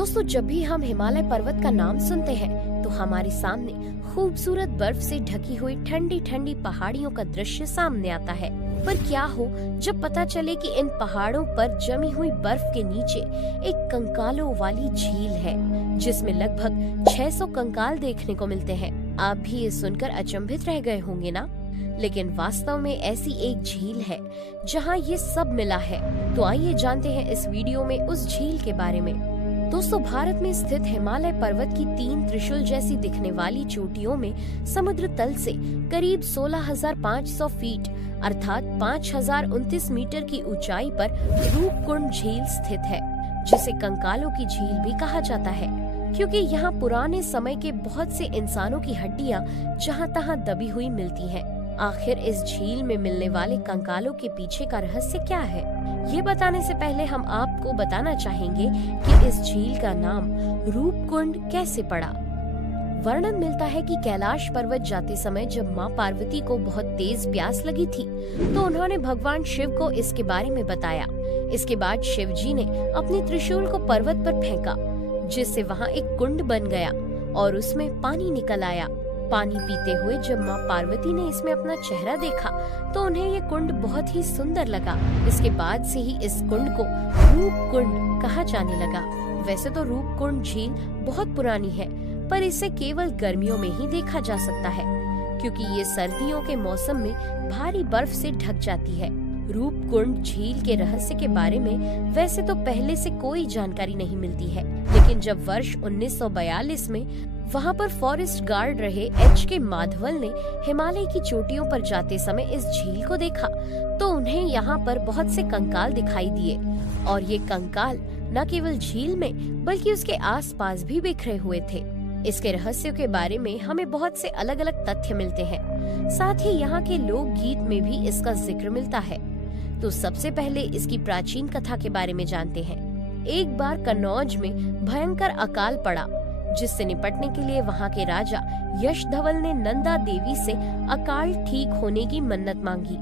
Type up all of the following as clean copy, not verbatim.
दोस्तों, जब भी हम हिमालय पर्वत का नाम सुनते हैं तो हमारे सामने खूबसूरत बर्फ से ढकी हुई ठंडी ठंडी पहाड़ियों का दृश्य सामने आता है। पर क्या हो जब पता चले कि इन पहाड़ों पर जमी हुई बर्फ के नीचे एक कंकालों वाली झील है, जिसमें लगभग 600 कंकाल देखने को मिलते हैं। आप भी ये सुनकर अचंभित रह गए होंगे ना? लेकिन वास्तव में ऐसी एक झील है जहां ये सब मिला है। तो आइए जानते हैं इस वीडियो में उस झील के बारे में। दोस्तों, भारत में स्थित हिमालय पर्वत की 3 त्रिशूल जैसी दिखने वाली चोटियों में समुद्र तल से करीब 16,500 फीट अर्थात 5,029 मीटर की ऊंचाई पर रूपकुंड झील स्थित है, जिसे कंकालों की झील भी कहा जाता है, क्योंकि यहाँ पुराने समय के बहुत से इंसानों की हड्डियाँ जहाँ तहाँ दबी हुई मिलती हैं। आखिर इस झील में मिलने वाले कंकालों के पीछे का रहस्य क्या है, ये बताने से पहले हम आपको बताना चाहेंगे कि इस झील का नाम रूपकुंड कैसे पड़ा। वर्णन मिलता है कि कैलाश पर्वत जाते समय जब माँ पार्वती को बहुत तेज प्यास लगी थी तो उन्होंने भगवान शिव को इसके बारे में बताया। इसके बाद शिव जी ने अपने त्रिशूल को पर्वत पर फेंका, जिससे वहाँ एक कुंड बन गया और उसमें पानी निकल आया। पानी पीते हुए जब माँ पार्वती ने इसमें अपना चेहरा देखा तो उन्हें ये कुंड बहुत ही सुंदर लगा। इसके बाद से ही इस कुंड को रूपकुंड कहा जाने लगा। वैसे तो रूपकुंड झील बहुत पुरानी है, पर इसे केवल गर्मियों में ही देखा जा सकता है, क्योंकि ये सर्दियों के मौसम में भारी बर्फ से ढक जाती है। रूपकुंड झील के रहस्य के बारे में वैसे तो पहले से कोई जानकारी नहीं मिलती है, लेकिन जब वर्ष 1942 में वहाँ पर फॉरेस्ट गार्ड रहे H.K. माधवल ने हिमालय की चोटियों पर जाते समय इस झील को देखा तो उन्हें यहाँ पर बहुत से कंकाल दिखाई दिए, और ये कंकाल न केवल झील में बल्कि उसके आसपास भी बिखरे हुए थे। इसके रहस्यों के बारे में हमें बहुत से अलग अलग तथ्य मिलते हैं। साथ ही यहाँ के लोक गीत में भी इसका जिक्र मिलता है। तो सबसे पहले इसकी प्राचीन कथा के बारे में जानते हैं। एक बार कन्नौज में भयंकर अकाल पड़ा, जिससे निपटने के लिए वहाँ के राजा यशधवल ने नंदा देवी से अकाल ठीक होने की मन्नत मांगी।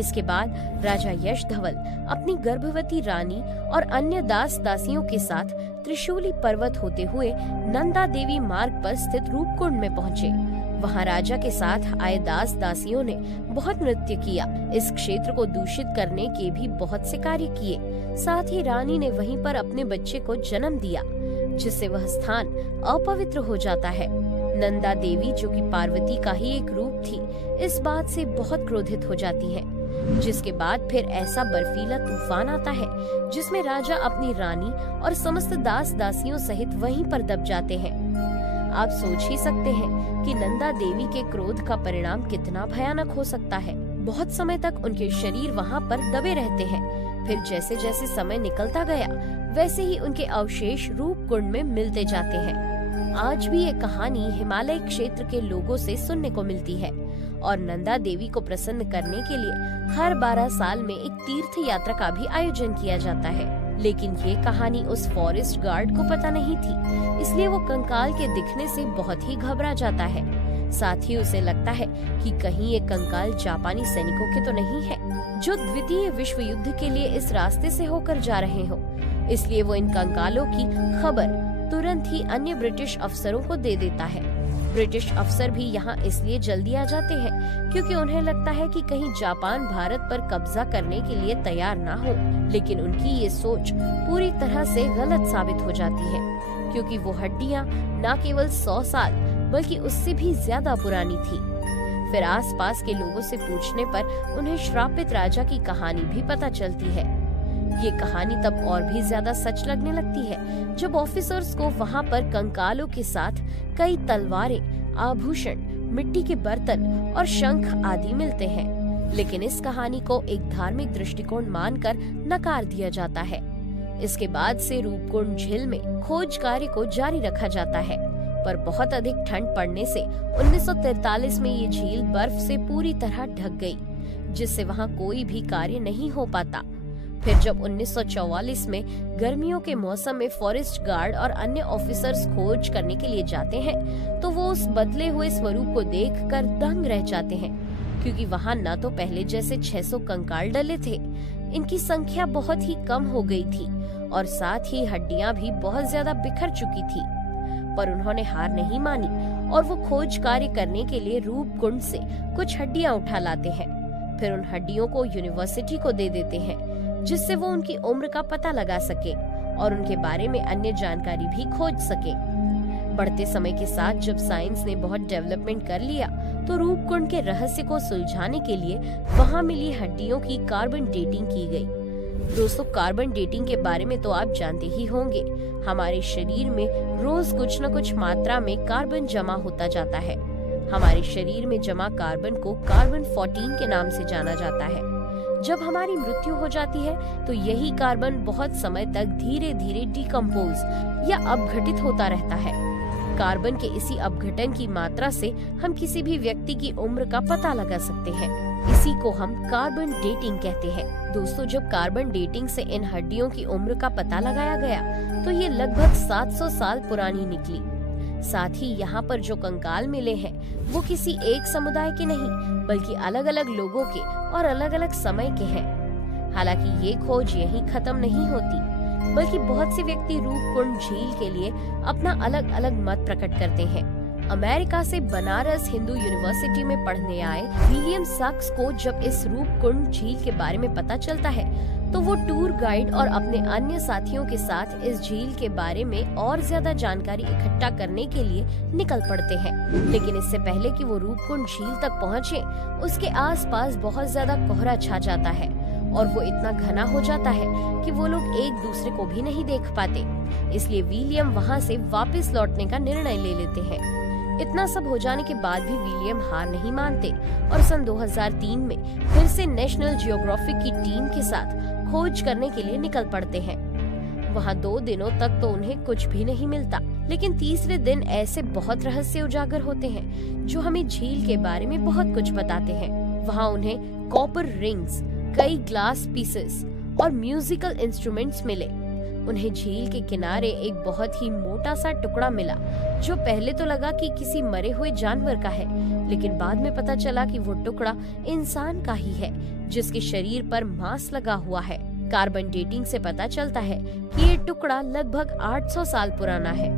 इसके बाद राजा यशधवल अपनी गर्भवती रानी और अन्य दास दासियों के साथ त्रिशूली पर्वत होते हुए नंदा देवी मार्ग पर स्थित रूपकुंड में पहुँचे। वहाँ राजा के साथ आए दास दासियों ने बहुत नृत्य किया। इस क्षेत्र को दूषित करने के भी बहुत से कार्य किए। साथ ही रानी ने वहीं पर अपने बच्चे को जन्म दिया, जिससे वह स्थान अपवित्र हो जाता है। नंदा देवी, जो कि पार्वती का ही एक रूप थी, इस बात से बहुत क्रोधित हो जाती है, जिसके बाद फिर ऐसा बर्फीला तूफान आता है जिसमें राजा अपनी रानी और समस्त दास दासियों सहित वहीं पर दब जाते हैं। आप सोच ही सकते हैं कि नंदा देवी के क्रोध का परिणाम कितना भयानक हो सकता है। बहुत समय तक उनके शरीर वहाँ पर दबे रहते हैं। फिर जैसे जैसे समय निकलता गया वैसे ही उनके अवशेष रूपकुंड में मिलते जाते हैं। आज भी ये कहानी हिमालय क्षेत्र के लोगों से सुनने को मिलती है, और नंदा देवी को प्रसन्न करने के लिए हर 12 साल में एक तीर्थ यात्रा का भी आयोजन किया जाता है। लेकिन ये कहानी उस फॉरेस्ट गार्ड को पता नहीं थी, इसलिए वो कंकाल के दिखने से बहुत ही घबरा जाता है। साथ ही उसे लगता है कि कहीं ये कंकाल जापानी सैनिकों के तो नहीं है, जो द्वितीय विश्व युद्ध के लिए इस रास्ते से होकर जा रहे हो। इसलिए वो इन कंकालों की खबर तुरंत ही अन्य ब्रिटिश अफसरों को दे देता है। ब्रिटिश अफसर भी यहाँ इसलिए जल्दी आ जाते हैं क्योंकि उन्हें लगता है कि कहीं जापान भारत पर कब्जा करने के लिए तैयार ना हो। लेकिन उनकी ये सोच पूरी तरह से गलत साबित हो जाती है, क्योंकि वो हड्डियाँ न केवल 100 साल बल्कि उससे भी ज्यादा पुरानी थी। फिर आसपास के लोगों से पूछने पर उन्हें श्रापित राजा की कहानी भी पता चलती है। ये कहानी तब और भी ज्यादा सच लगने लगती है जब ऑफिसर्स को वहाँ पर कंकालों के साथ कई तलवारें, आभूषण, मिट्टी के बर्तन और शंख आदि मिलते हैं। लेकिन इस कहानी को एक धार्मिक दृष्टिकोण मानकर नकार दिया जाता है। इसके बाद से रूपकुंड झील में खोज कार्य को जारी रखा जाता है, पर बहुत अधिक ठंड पड़ने से 1943 में ये झील बर्फ से पूरी तरह ढक गई, जिससे वहाँ कोई भी कार्य नहीं हो पाता। फिर जब 1944 में गर्मियों के मौसम में फॉरेस्ट गार्ड और अन्य ऑफिसर्स खोज करने के लिए जाते हैं तो वो उस बदले हुए स्वरूप को देखकर दंग रह जाते हैं, क्योंकि वहाँ न तो पहले जैसे 600 कंकाल डले थे, इनकी संख्या बहुत ही कम हो गई थी और साथ ही हड्डियां भी बहुत ज्यादा बिखर चुकी थी। पर उन्होंने हार नहीं मानी और वो खोज कार्य करने के लिए रूपकुंड से कुछ हड्डियां उठा लाते हैं। फिर उन हड्डियों को यूनिवर्सिटी को दे देते हैं, जिससे वो उनकी उम्र का पता लगा सके और उनके बारे में अन्य जानकारी भी खोज सके। बढ़ते समय के साथ जब साइंस ने बहुत डेवलपमेंट कर लिया, तो रूपकुंड के रहस्य को सुलझाने के लिए वहाँ मिली हड्डियों की कार्बन डेटिंग की गई। दोस्तों, कार्बन डेटिंग के बारे में तो आप जानते ही होंगे। हमारे शरीर में रोज कुछ न कुछ मात्रा में कार्बन जमा होता जाता है। हमारे शरीर में जमा कार्बन को कार्बन 14 के नाम से जाना जाता है। जब हमारी मृत्यु हो जाती है, तो यही कार्बन बहुत समय तक धीरे धीरे डिकम्पोज या अपघटित होता रहता है। कार्बन के इसी अपघटन की मात्रा से हम किसी भी व्यक्ति की उम्र का पता लगा सकते हैं। इसी को हम कार्बन डेटिंग कहते हैं। दोस्तों, जब कार्बन डेटिंग से इन हड्डियों की उम्र का पता लगाया गया, तो ये लगभग 700 साल पुरानी निकली। साथ ही यहाँ पर जो कंकाल मिले हैं, वो किसी एक समुदाय के नहीं, बल्कि अलग अलग लोगों के और अलग अलग समय के हैं। हालांकि ये खोज यहीं खत्म नहीं होती, बल्कि बहुत से व्यक्ति रूपकुंड झील के लिए अपना अलग अलग मत प्रकट करते हैं। अमेरिका से बनारस हिंदू यूनिवर्सिटी में पढ़ने आए विलियम सक्स को जब इस रूपकुंड झील के बारे में पता चलता है, तो वो टूर गाइड और अपने अन्य साथियों के साथ इस झील के बारे में और ज्यादा जानकारी इकट्ठा करने के लिए निकल पड़ते हैं। लेकिन इससे पहले कि वो रूपकुंड झील तक पहुँचे, उसके आसपास बहुत ज्यादा कोहरा छा जाता है और वो इतना घना हो जाता है कि वो लोग एक दूसरे को भी नहीं देख पाते। इसलिए विलियम वहाँ से वापस लौटने का निर्णय ले लेते हैं। इतना सब हो जाने के बाद भी विलियम हार नहीं मानते और सन 2003 में फिर से नेशनल जियोग्राफिक की टीम के साथ खोज करने के लिए निकल पड़ते हैं। वहाँ 2 दिनों तक तो उन्हें कुछ भी नहीं मिलता, लेकिन तीसरे दिन ऐसे बहुत रहस्य उजागर होते हैं जो हमें झील के बारे में बहुत कुछ बताते हैं। वहाँ उन्हें कॉपर रिंग्स, कई ग्लास पीसेस और म्यूजिकल इंस्ट्रूमेंट्स मिले। उन्हें झील के किनारे एक बहुत ही मोटा सा टुकड़ा मिला, जो पहले तो लगा कि किसी मरे हुए जानवर का है, लेकिन बाद में पता चला कि वो टुकड़ा इंसान का ही है, जिसके शरीर पर मांस लगा हुआ है। कार्बन डेटिंग से पता चलता है कि ये टुकड़ा लगभग 800 साल पुराना है।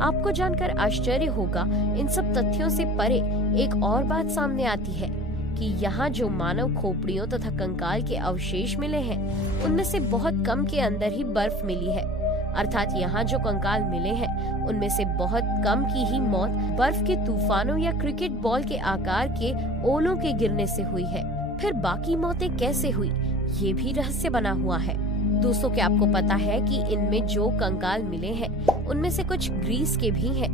आपको जानकर आश्चर्य होगा, इन सब तथ्यों से परे एक और बात सामने आती है कि यहाँ जो मानव खोपड़ियों तथा कंकाल के अवशेष मिले हैं, उनमें से बहुत कम के अंदर ही बर्फ मिली है। अर्थात यहाँ जो कंकाल मिले हैं, उनमें से बहुत कम की ही मौत बर्फ के तूफानों या क्रिकेट बॉल के आकार के ओलों के गिरने से हुई है। फिर बाकी मौतें कैसे हुई, ये भी रहस्य बना हुआ है। दोस्तों, क्या आपको पता है कि इनमें जो कंकाल मिले हैं, उनमें से कुछ ग्रीस के भी हैं।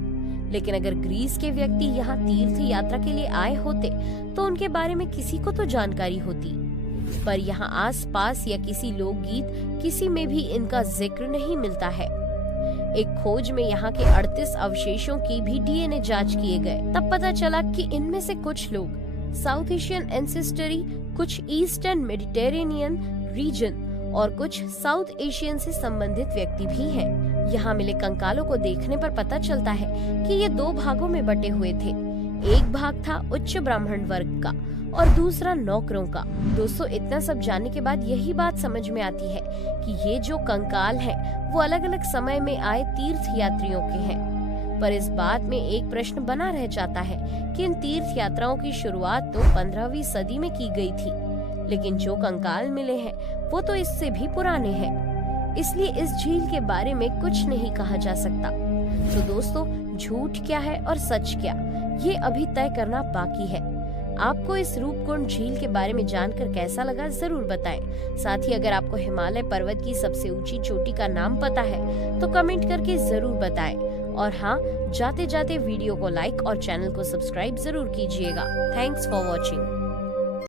लेकिन अगर ग्रीस के व्यक्ति यहाँ तीर्थ यात्रा के लिए आए होते, तो उनके बारे में किसी को तो जानकारी होती। पर यहाँ आसपास या किसी लोकगीत किसी में भी इनका जिक्र नहीं मिलता है। एक खोज में यहाँ के 38 अवशेषों की भी डीएनए जांच किए गए। तब पता चला कि इनमें से कुछ लोग साउथ एशियन एंसेस्टरी, कुछ ईस्टर्न मेडिटेरेनियन रीजन और कुछ साउथ एशियन से संबंधित व्यक्ति भी हैं। यहाँ मिले कंकालों को देखने पर पता चलता है कि ये 2 भागों में बटे हुए थे। एक भाग था उच्च ब्राह्मण वर्ग का और दूसरा नौकरों का। दोस्तों, इतना सब जानने के बाद यही बात समझ में आती है कि ये जो कंकाल हैं, वो अलग अलग समय में आए तीर्थ यात्रियों के हैं। पर इस बात में एक प्रश्न बना रह जाता है कि इन तीर्थ यात्राओं की शुरुआत तो 15वीं सदी में की गई थी, लेकिन जो कंकाल मिले हैं वो तो इससे भी पुराने हैं। इसलिए इस झील के बारे में कुछ नहीं कहा जा सकता। तो दोस्तों, झूठ क्या है और सच क्या, ये अभी तय करना बाकी है। आपको इस रूपकुंड झील के बारे में जानकर कैसा लगा, जरूर बताएं। साथ ही अगर आपको हिमालय पर्वत की सबसे ऊंची चोटी का नाम पता है, तो कमेंट करके जरूर बताएं। और हाँ, जाते जाते वीडियो को लाइक और चैनल को सब्सक्राइब जरूर कीजिएगा। Thanks for watching.